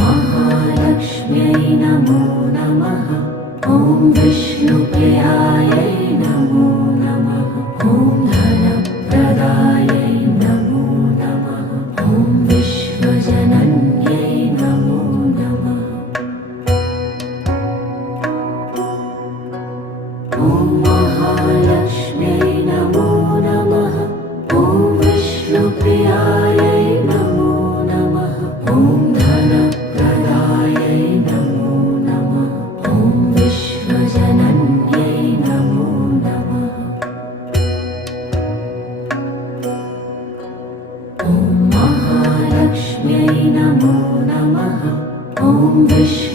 महालक्ष्म्यै नमो नमः। ॐ विष्णुप्रियायै नमो नमः। ॐ धनप्रदायै नमो नमः। ॐ विश्वजनन्यै नमो नमः। ॐ महालक्ष्म्यै नमो नमः। ॐ विष्णुप्रियायै नमो नमः। ॐ धनप्रदायै नमो नमः। ॐ विश्वजनन्यै नमो नमः। ॐ महालक्ष्म्यै नमो नमः। ॐ विष्णु